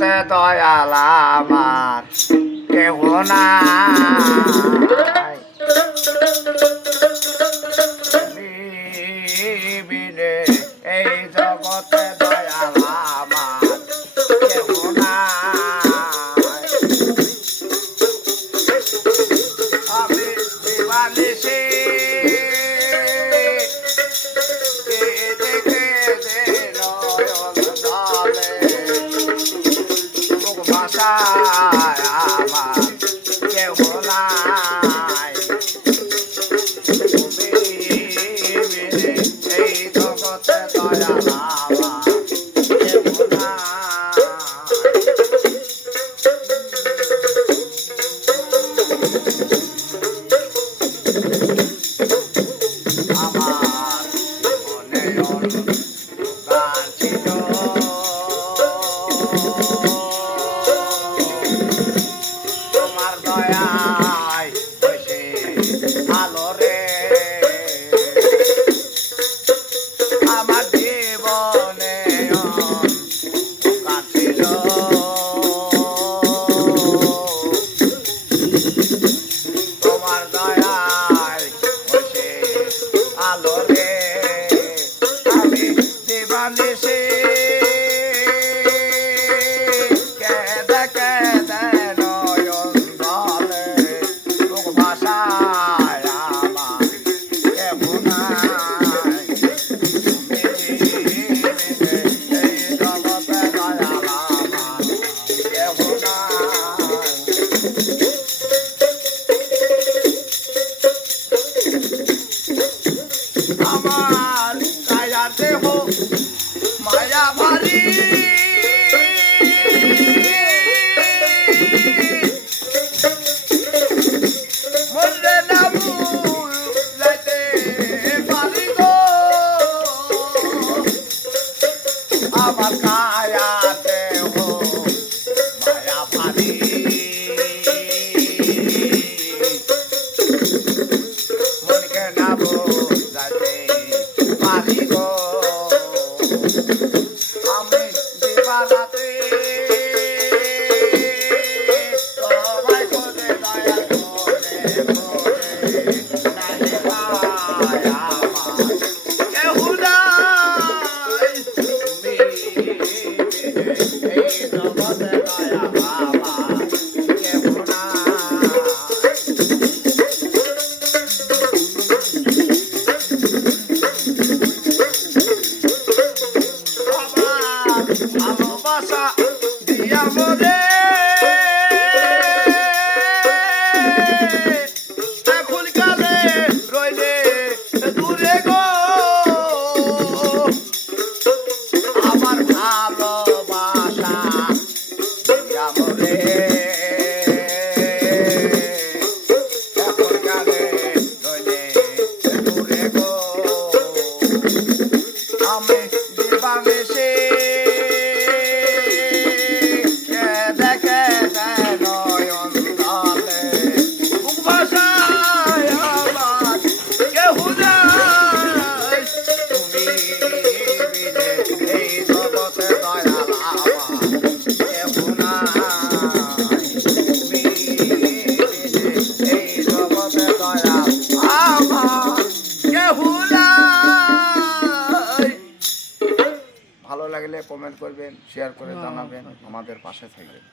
জগতে দয়াল আমার কেহ নাই, তুমি বিনে এই জগতে দয়াল আমার কেহ নাই। আমি দিবানিশি আমার কেহ নাই, তুমি বিনে এই জগতে দয়াল আমার কেহ নাই। আমার মনে গান ছিল তোমার দয়ায় বসে আলো রে, আমার জীবনে কাছিল তোমার দয়ায় বসে আলো রে, আমি দিবানিশি কেঁদে কেঁদে নয়ন জলে, মুখ ভাষায় আমার কেহ নাই, তুমি বিনে এই জগতে দয়াল আমার কেহ নাই। আমার কায়া দেহ মায়া ভারী, মরলে না ভুলাইতে পারি গো, আমার কায়া দেহ মায়া ভারী, মনকে না ভুলাইতে পারি গো, আমি দিবারাতে তোমায় করে দয়া করে নাহি পায় আমার কেহ নাই, তুমি বিনে এই জগতে দয়াল আমার কেহ নাই। ভালোবাসা দিয়া মরে এখন কালে রইলে দূরে গো, আমার ভালোবাসা দিয়া মরে এখন কালে রইলে দূরে গো, আমি দিবানিশি কেঁদে কেঁদে নয়ন জলে, মুখ ভাষায় আমার কেহ নাই, তুমি বিনে এই জগতে দয়াল আমার কেহ নাই, তুমি বিনে এই জগতে দয়াল আমার কেহ নাই। ভালো লাগলে কমেন্ট করবেন, শেয়ার করে জানাবেন, আমাদের পাশে থাকবেন।